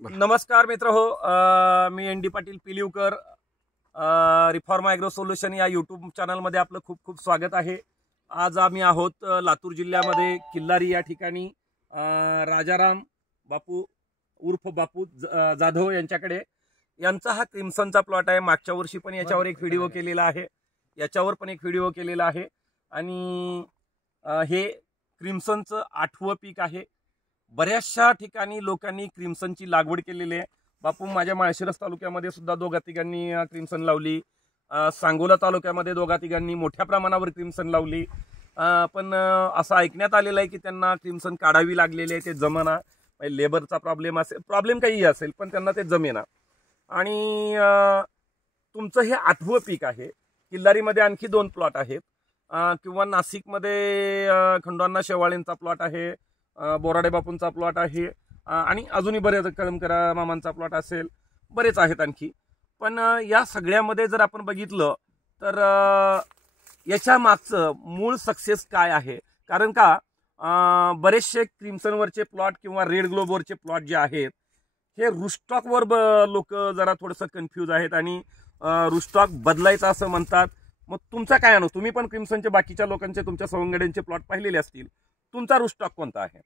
नमस्कार मित्र हो, मी N D. Patil Pilivkar. Reform agro solution या यूट्यूब चॅनलमध्ये आपलं खूप खूप स्वागत आहे. आज आम्ही आहोत लातूर जिल्ह्यामध्ये किल्लारी या ठिकाणी राजाराम बापू उर्फ बापू जाधव यांच्याकडे. यांचा हा क्रिम्सनचा प्लॉट आहे. मागच्या वर्षी पण याच्यावर एक व्हिडिओ केलेला आहे, याच्यावर पण एक व्हिडिओ केलेला आहे. आणि हे क्रिम्सनचं 8वं पीक आहे. बऱ्याचशा ठिकाणी लोकांनी क्रिम्सनची लागवड केलेली आहे. बापू माझ्या माळशिरस तालुक्यामध्ये सुद्धा दोघा तिघांनी क्रिम्सन लावली. सांगोला तालुक्यामध्ये दोघा तिघांनी मोठ्या प्रमाणावर क्रिम्सन लावली. पण असं ऐकण्यात आलेलं आहे की त्यांना क्रिम्सन काढावी लागलेली आहे, ते जमेना. लेबरचा प्रॉब्लेम असेल, प्रॉब्लेम काही असेल, पण त्यांना ते जमेना. आणि तुमचं हे 8वं पीक आहे. किल्लारीमध्ये आणखी 2 प्लॉट आहेत, किंवा नाशिकमध्ये खंडोअण्णा शेवाळेंचा प्लॉट आहे, बोराडे बापूंचा प्लॉट आहे, आणि अजूनही बरेच कळमकरा मामांचा प्लॉट असेल, बरेच आहेत आणखी. पण या सगळ्यामध्ये जर आपण बघितलं तर याच्या मागचं मूळ सक्सेस काय आहे? कारण का बरेचसे क्रिम्सनवरचे प्लॉट किंवा रेड ग्लोबवरचे प्लॉट जे आहेत हे रुस्टॉकवर लोक जरा थोडंसं कन्फ्यूज आहेत आणि रुस्टॉक बदलायचा असं म्हणतात. मग तुमचा काय अनुभव? तुम्ही पण क्रिम्सनचे बाकीच्या लोकांचे, तुमच्या सवंगड्यांचे प्लॉट पाहिलेले असतील. तुमचा रुस्टॉक कोणता आहे?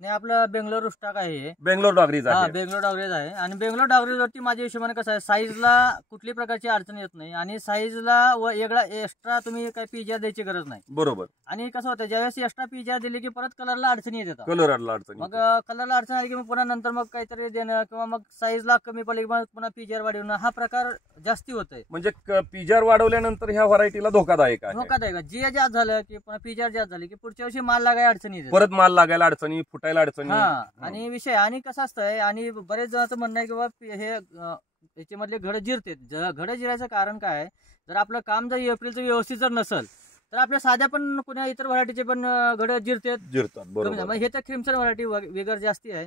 नाही, आपलं बेंगलोर रुस्टॉक आहे. बेंगलोर डॉगरीज आहे. बेंगलोर डॉगरीज आहे. आणि बेंगलोर डॉगरीजवरती माझ्या हिशोबाने कसं आहे, साईजला कुठली प्रकारची अडचण येत नाही आणि साईजला वेगळा एक्स्ट्रा तुम्ही काही पीजीआर द्यायची गरज नाही. बरोबर. आणि कसं होतं, ज्यावेळेस एक्स्ट्रा पीजीआर दिली की परत कलरला अडचणी येतात. कलरला अडचणी, मग कलरला अडचण आली की मग पुन्हा नंतर मग काहीतरी देणं किंवा मग साईजला कमी पडली की मग पुन्हा पीजीआर वाढवणं, हा प्रकार जास्ती होतोय. म्हणजे पीजीआर वाढवल्यानंतर ह्या व्हरायटीला धोकादायक आहे. धोकादायक. जी जास्त झालं की पुन्हा पीजीआर जास्त झाली की पुढच्या वर्षी माल लागायला अडचणी येतात, परत माल लागायला अडचणी, फुटायला अडचणी. आणि विषय आणि कसं असतंय, आणि बरेच जणांचं म्हणणं आहे की बाबा हे याच्यामधले घड जिरते. घड जिरायचं कारण काय? जर आपलं काम जर एप्रिलचं व्यवस्थित जर नसेल तर आपल्या साध्या पण कुणा इतर व्हरायटीचे पण घड जिरतात. बरोबर. हे तर क्रिम्सन व्हरायटी वेगर जास्ती आहे.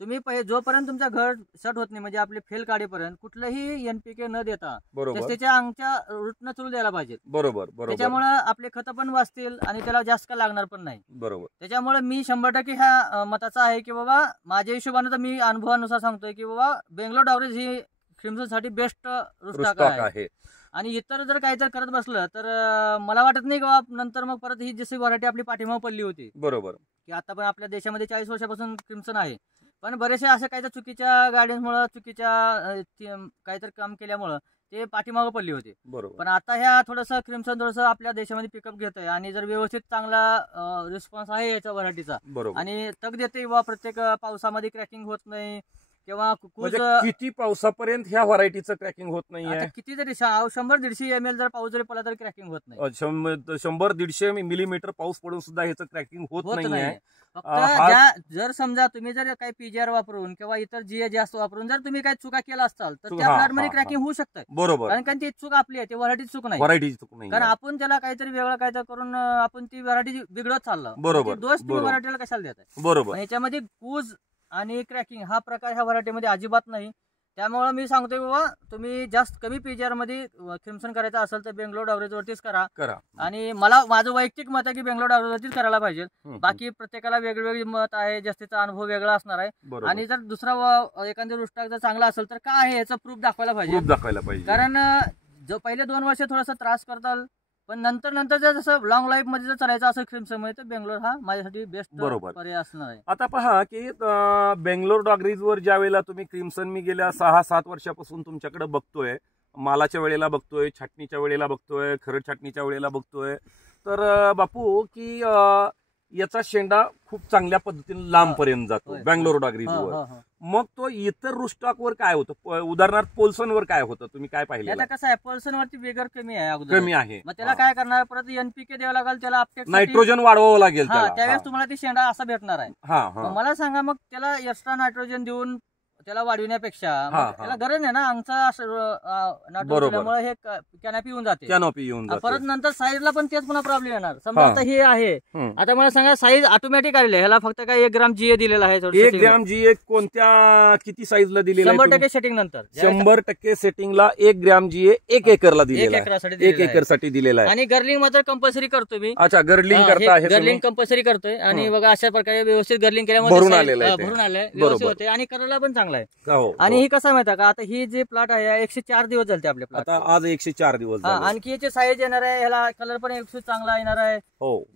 तुम्ही जोपर्यंत तुमचा घड सट होत नाही, म्हणजे आपले फेल काढेपर्यंत कुठलंही एनपीके न देता त्याच्या अंगच्या रूटनं चुरू द्यायला पाहिजे. बरोबर. त्याच्यामुळे आपले खतं पण वाचतील आणि त्याला जास्त काय लागणार पण नाही. बरोबर. त्याच्यामुळे मी 100% ह्या मताचा आहे की बाबा, माझ्या हिशोबाने तर मी अनुभवानुसार सांगतोय की बाबा बेंगलोर डॉगरीज ही क्रिम्सन साठी बेस्ट रुस्टॉक आहे. आणि इतर जर काही जर करत बसलं तर मला वाटत नाही का नंतर मग परत ही जशी व्हरायटी आपली पाठीमागे पडली होती. बरोबर. की आता पण आपल्या देशामध्ये 40 वर्षापासून क्रिम्सन आहे, पण बरेचसे असे काहीतरी चुकीच्या गायडन्समुळे, चुकीच्या काहीतरी काम केल्यामुळं ते पाठीमागं पडली होती. बरोबर. पण आता ह्या थोडंसं क्रिम्सन थोडंसं आपल्या देशामध्ये पिकअप घेत आहे आणि जर व्यवस्थित चांगला रिस्पॉन्स आहे याच्या व्हरायटीचा, आणि तग देते किंवा प्रत्येक पावसामध्ये क्रॅकिंग होत नाही किंवा किती पावसापर्यंत ह्या व्हरायटीचं क्रॅकिंग होत नाहीये. किती जरी 100-150 ml जर पाऊस जरी पडला तरी क्रॅकिंग होत नाही. 100-150 मिलीमीटर पाऊस पडून सुद्धा ह्याचं क्रॅकिंग होत नाहीये. फक्त जर समजा तुम्ही जर काही पीजीआर वापरून किंवा इतर जीए जास्त वापरून जर तुम्ही काही चुका केला असाल तर त्या प्लॉटमध्ये क्रॅकिंग होऊ शकतं. बरोबर. कारण ती चूक आपली आहे, ती व्हरायटीची चूक नाही. कारण आपण त्याला काहीतरी वेगळं काहीतरी करून आपण ती व्हरायटी बिघडत चाललं. बरोबर. दोष तुम्ही व्हरायटीला कशाला देताय? बरोबर. याच्यामध्ये कूज आणि क्रॅकिंग हा प्रकार ह्या व्हरायटीमध्ये अजिबात नाही. त्यामुळे मी सांगतोय बाबा, तुम्ही जास्त कमी पीजीआर मध्ये क्रिम्सन करायचं असेल तर बेंगलोर डॉगरीज वरतीच करा. आणि माझं वैयक्तिक मत आहे की बेंगलोर डॉगरीज वरतीच करायला पाहिजे. बाकी प्रत्येकाला वेगवेगळी मत आहे, जास्तीचा अनुभव वेगळा असणार आहे. आणि जर दुसरा एखाद्या रुस्टॉक जर चांगला असेल तर काय आहे याचा प्रूफ दाखवायला पाहिजे. कारण जो पहिले 2 वर्ष थोडासा त्रास करताल, पण नंतर जसं लॉंग लाईफ मध्ये जर चालायचं असेल क्रिम्सन मध्ये तर बेंगलोर हा माझ्यासाठी बेस्ट पर्याय असणार आहे. आता पहा की बेंगलोर डॉगरीज वर ज्या वेळेला तुम्ही क्रिम्सन, मी गेल्या 6-7 वर्षापासून तुमच्याकडे बघतोय, मालाच्या वेळेला बघतोय, छाटणीच्या वेळेला बघतोय, खरड छाटणीच्या वेळेला बघतोय, तर बापू की याचा शेंडा खूप चांगल्या पद्धतीने लांब पर्यंत जातो बेंगलोर डॉगरीज वर. मग तो इतर रुस्टॉक वर काय होतं? उदाहरणार्थ पोल्सन वर काय होतं? तुम्ही काय पाहिलं? आता कसं आहे, पोल्सन वरती वेगर कमी आहे. मग त्याला काय करणार? परत एनपीके द्यावं लागेल, त्याला नायट्रोजन वाढवावं लागेल. त्यावेळेस तुम्हाला ती शेंडा असा भेटणार आहे. मला सांगा, मग त्याला एक्स्ट्रा नायट्रोजन देऊन त्याला वाढविण्यापेक्षा त्याला गरज नाही ना, अंगचा त्यामुळे हे कॅनॉपी येऊन जाते, कॅनॉपी येऊन जाते. परत नंतर साईजला पण तेच पुन्हा प्रॉब्लेम येणार. समजा आता हे आहे, आता मला सांगा साईज ऑटोमॅटिक आलेली आहे, ह्याला फक्त काय 1 ग्राम जीए दिलेला आहे. 1 ग्राम जीए कोणत्या किती साईजला दिलेला आहे? 100% सेटिंग नंतर 100% सेटिंगला 1 ग्राम जीए 1 एकरला दिलेला आहे, 1 एकरसाठी दिलेला आहे. आणि गर्लिंग मात्र कंपल्सरी करतो मी. अच्छा, गर्लिंग करता आहे, गर्लिंग कंपल्सरी करतोय. आणि बघा अशा प्रकारे व्यवस्थित गर्लिंग केल्यामुळे भरून आलेलं व्यवस्थित होते आणि कलरला पण चांगला आहे. आणि ही कसं माहिती का, आता ही जे प्लॉट आहे 104 दिवस झाले आपले प्लॉट, आता आज 104 दिवस झाले. आणखी याची साईज येणार आहे, ह्याला कलर पण व्यवस्थित चांगला येणार आहे.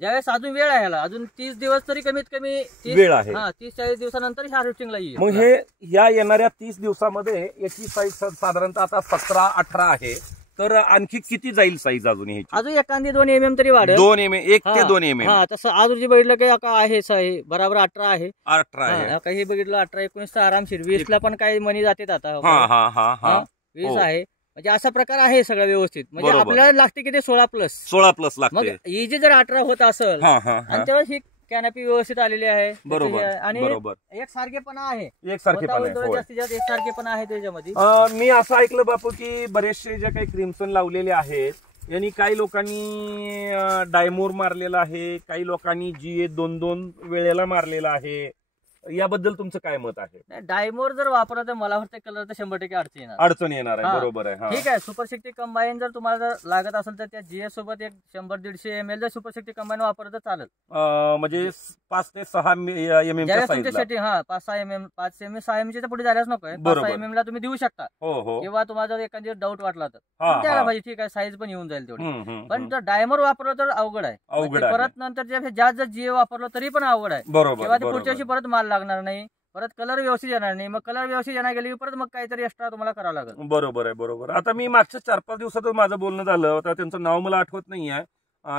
ज्यावेळेस अजून वेळ आहे, ह्याला अजून 30 दिवस तरी कमीत कमी वेळ आहे. 30-40 दिवसानंतर हार्वेस्टिंगला येईल. मग हे या येणाऱ्या 30 दिवसामध्ये याची साईज साधारणतः आता 17-18 आहे, तर आणखी किती जाईल साईज अजून ह्याची? अजून एखादी 2 mm तरी वाढेल. 2 mm, 1 ते 2 mm. तसं आज रोजी बघितलं की आहे बरोबर 18 आहे. 18 आहे. काही बघितलं 18-19 आरामशीर. 20 ला पण काही मनी जाते आता. 20 आहे. म्हणजे असा प्रकार आहे सगळं व्यवस्थित. म्हणजे आपल्याला लागते किती 16+ लागते. मग ही जी जर 18 होत असेल आणि तेव्हा ही कॅनॉपी व्यवस्थित आलेली आहे. बरोबर. आणि एक सारखेपणा आहे, जास्तीत जास्त एक सारखेपणा आहे त्याच्यामध्ये. मी असं ऐकलं बापू की बरेचसे जे काही क्रिम्सन लावलेले आहेत यांनी काही लोकांनी डायमोर मारलेला आहे, काही लोकांनी जीए 2-2 वेळेला मारलेला आहे. याबद्दल तुमचं काय मत आहे? डायमोर जर वापरला तर मला वाटतं कलर तर 100% अडचण येणार आहे. बरोबर आहे. ठीक आहे, सुपरशक्ती कंबाईन जर तुम्हाला जर लागत असेल तर त्या जीएस सोबत एक 100-150 ml जर सुपरशक्ती कंबाईन वापरलं तर चालेल. म्हणजे 5 ते 6 mm 5-6 mm 5 mm 6 mm च्या पुढे जायलाच नको. 5-6 mm ला तुम्ही देऊ शकता. किंवा तुम्हाला जर एखादी डाऊट वाटला तर त्याला पाहिजे, ठीक आहे, साईज पण येऊन जाईल तेवढी. पण जर डायमोर वापरलं तर अवघड आहे. परत नंतर जर जीए वापरलं तरी पण अवघड आहे. किंवा ते पुढच्या वर्षी परत माल लागणार नाही, परत कलर व्यवस्थित येणार नाही. मग कलर व्यवस्थित येणार गेली परत मग काहीतरी एक्स्ट्रा तुम्हाला करावं लागेल. बरोबर. आता मी मागच्या 4-5 दिवसातच माझं बोलणं झालं, आता त्यांचं नाव मला आठवत नाही आहे.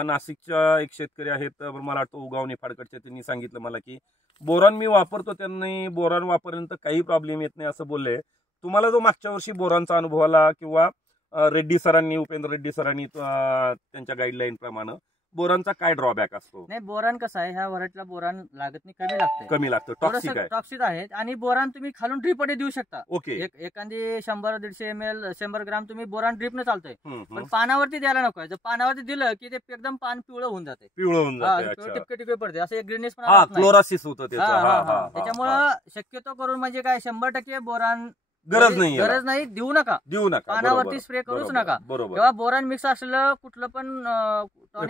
नाशिकच्या एक शेतकरी आहेत, मला वाटतं उगावणे फाडकडचे, त्यांनी सांगितलं मला की बोरॉन मी वापरतो, त्यांनी बोरॉन वापरल्यानंतर काही प्रॉब्लेम येत नाही असं बोलले. तुम्हाला जो मागच्या वर्षी बोरॉनचा अनुभव आला किंवा रेड्डी सरांनी, उपेंद्र रेड्डी सरांनी त्यांच्या गाईडलाईन प्रमाणे बोरानचा काय ड्रॉबॅक असतो? नाही, बोरान कसं आहे, ह्या व्हरायटीला बोरान लागत नाही, कमी लागतं, टॉक्सिक आहे. आणि बोरान तुम्ही खालून ड्रीप देऊ शकता. ओके, एखादी 100-150 ml 100 ग्राम तुम्ही बोरान ड्रीप न चालतंय, पण पानावरती द्यायला नको. जर पानावरती दिलं की ते एकदम पान पिवळं होऊन जाते, टिपके पडते, असं एक ग्रीननेस पण क्लोरोसिस होतं त्याच्यामुळं. शक्यतो करून म्हणजे काय 100% बोरान गरज नाही, देऊ नका. पानावरती स्प्रे करूच नका. तेव्हा बोरान मिक्स असलेलं कुठलं पण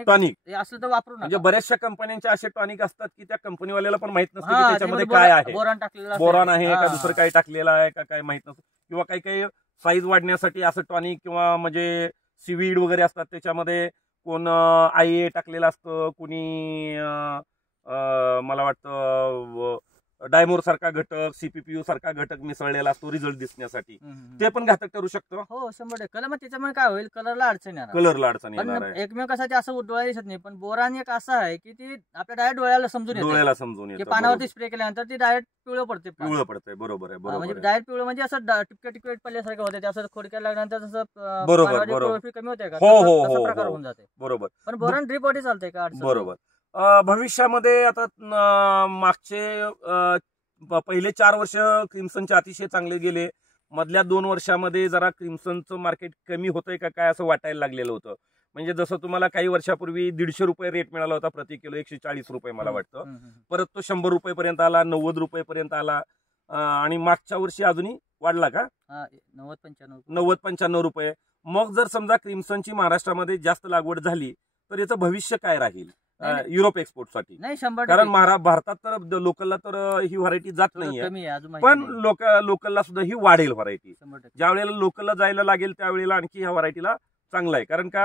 टॉनिक असलं तर वापरू नका. म्हणजे बऱ्याचशा कंपन्यांचे असे टॉनिक असतात की त्या कंपनीवाल्याला पण माहित नसतं की त्याच्यामध्ये काय आहे, बोरान टाकलेलं, बोरान आहे का दुसरं काही टाकलेलं आहे का काय माहित नसतं. किंवा काही साईज वाढण्यासाठी असं टॉनिक किंवा म्हणजे सीवीड वगैरे असतात, त्याच्यामध्ये कोण IA टाकलेलं असतं, कुणी मला वाटतं डायमोर सारखा घटक, CPPU सारखा घटक मिसळलेला असतो रिझल्ट दिसण्यासाठी. ते पण घातक ठरू शकतो. हो, 100%. मग त्याच्यामुळे काय होईल, कलरला अडचण येणार. एकमेव कसं ते असं डोळ्याला दिसत नाही, पण बोरान एक असं आहे की ती आपल्या डायरेक्ट डोळ्याला समजून येते. पानावरती स्प्रे केल्यानंतर ती डायरेक्ट पिवळं पडते. बरोबर आहे. म्हणजे डायरेक्ट पिवळं म्हणजे असं टिपके पडल्यासारखं होते, असं खोडक्या लागल्यानंतर जसं बरोबर कमी होते का, प्रकार होऊन जाते. बरोबर. पण बोरान ड्रीप वरती चालतंय का? बरोबर. भविष्यामध्ये आता मागचे पहिले 4 वर्ष क्रिम्सनचे अतिशय चांगले गेले. मधल्या 2 वर्षामध्ये जरा क्रिम्सनचं मार्केट कमी होतंय का काय असं वाटायला लागलेलं होतं. म्हणजे जसं तुम्हाला काही वर्षापूर्वी 150 रुपये रेट मिळाला होता प्रति किलो, 140 रुपये मला वाटतं, परत तो 100 रुपयेपर्यंत आला, 90 रुपयेपर्यंत आला, आणि मागच्या वर्षी अजूनही वाढला का 90-95 रुपये. मग जर समजा क्रिम्सनची महाराष्ट्रामध्ये जास्त लागवड झाली तर याचं भविष्य काय राहील युरोप एक्सपोर्ट साठी? नाही, 100%. कारण भारतात तर लोकलला तर ही व्हरायटी जात नाहीये, पण लोकलला सुद्धा ही वाढेल व्हरायटी. ज्या वेळेला लोकलला जायला लागेल त्यावेळेला आणखी ह्या व्हरायटीला चांगला आहे. कारण का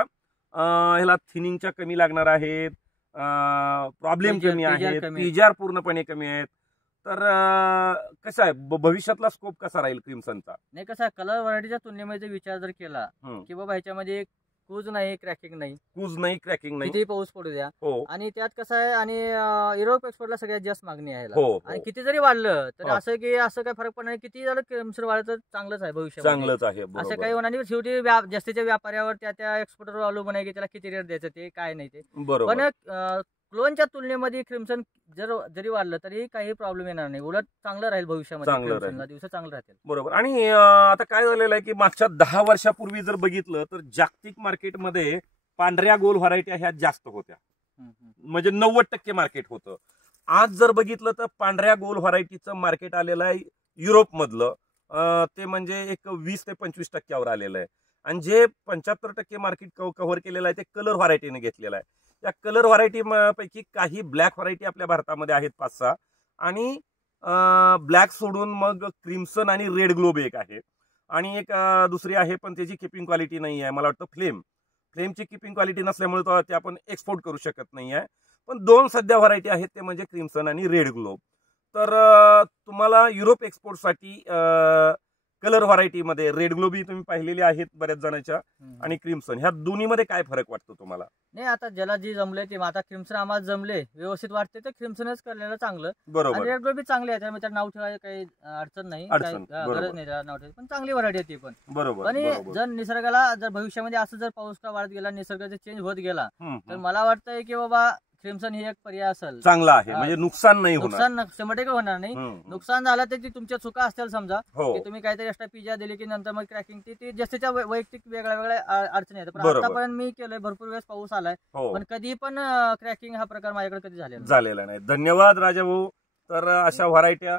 ह्याला थिनिंगच्या कमी लागणार आहेत, प्रॉब्लेम कमी आहेत, पीजीआर पूर्णपणे कमी आहेत. तर कसं आहे भविष्यातला स्कोप कसा राहील क्रिम्सनचा? नाही, कसं आहे, कलर व्हरायटीच्या तुलनेमध्ये विचार जर केला की बाबा ह्याच्यामध्ये कूज नाही, क्रॅकिंग नाही, किती पाऊस पडू द्या, आणि त्यात कसं आहे, आणि युरोप एक्सपोर्टला सगळ्यात जास्त मागणी आहे, आणि किती जरी वाढलं तर असं काय फरक पडणार नाही. किती झालं क्रिम्सन वाढलं तर चांगलंच आहे, भविष्यात चांगलंच आहे, असं काही होणार नाही. शेवटी जास्तीच्या व्यापाऱ्यावर त्या एक्सपोर्टरवर अवलंबून आहे की त्याला किती रेट द्यायचं ते काय नाही ते. पण क्लोनच्या तुलनेमध्ये क्रिम्सन जरी वाढलं तरी काही प्रॉब्लेम येणार नाही, उलट चांगलं राहील भविष्यामध्ये, दिवस चांगलं राहतील. बरोबर. आणि आता काय झालेलं आहे की मागच्या 10 वर्षापूर्वी जर बघितलं तर जागतिक मार्केटमध्ये पांढऱ्या गोल व्हरायटी ह्या जास्त होत्या, म्हणजे 90% मार्केट होतं. आज जर बघितलं तर पांढऱ्या गोल व्हरायटीचं मार्केट आलेलं आहे युरोप मधलं, ते म्हणजे एक 20 ते 25% आलेलं आहे. आणि जे 75% मार्केट कव्हर केलेलं आहे ते कलर व्हरायटीने घेतलेलं आहे. त्या कलर व्हरायटी पैकी काही ब्लॅक व्हरायटी आपल्या भारतामध्ये आहेत 5-6, आणि ब्लॅक सोडून मग क्रिम्सन आणि रेड ग्लोब एक आहे, आणि एक दुसरी आहे पण त्याची किपिंग क्वालिटी नाही आहे, मला वाटतं फ्लेमची किपिंग क्वालिटी नसल्यामुळे ते आपण एक्सपोर्ट करू शकत नाही आहे. पण 2 सध्या व्हरायटी आहेत ते म्हणजे क्रिम्सन आणि रेड ग्लोब. तर तुम्हाला युरोप एक्सपोर्टसाठी कलर व्हरायटीमध्ये रेड ग्लोब ही तुम्ही पाहिलेली आहेत बऱ्याच जणांच्या, आणि क्रिम्सन, ह्या दोन्हीमध्ये काय फरक वाटतो तुम्हाला? नाही, आता ज्याला जी जमले ते, आता क्रिम्सन आम्हाला जमले व्यवस्थित वाटते तर क्रिम्सनच करलेलं चांगलं. बरोबर. रेड ग्लोब चांगली आहे, त्यामुळे नाव ठेवायला काही अडचण नाही, गरज नाही त्याला नाव ठेवायची, पण चांगली व्हरायटी आहे ती पण. बरोबर. पण जर निसर्गाला जर भविष्यामध्ये असं जर पाऊस का वाढत गेला, निसर्ग जर चेंज होत गेला, तर मला वाटतंय की बाबा क्रिम्सन ही एक पर्याय असेल, चांगला आहे, म्हणजे नुकसान नाही होणार. नुकसान 100% होणार नाही. नुकसान झालं तर ती तुमच्या चुका असतील, समजा की तुम्ही काहीतरी एक्स्ट्रा पिझ्या दिली की नंतर मग क्रॅकिंग ती जास्तीच्या वैयक्तिक वेगळ्या अडचणी आहेत. पण आतापर्यंत मी केलंय, भरपूर वेळेस पाऊस आलाय, पण कधी पण क्रॅकिंग हा प्रकार माझ्याकडे कधी झालेला नाही. धन्यवाद राजा भाऊ. तर अशा व्हरायट्या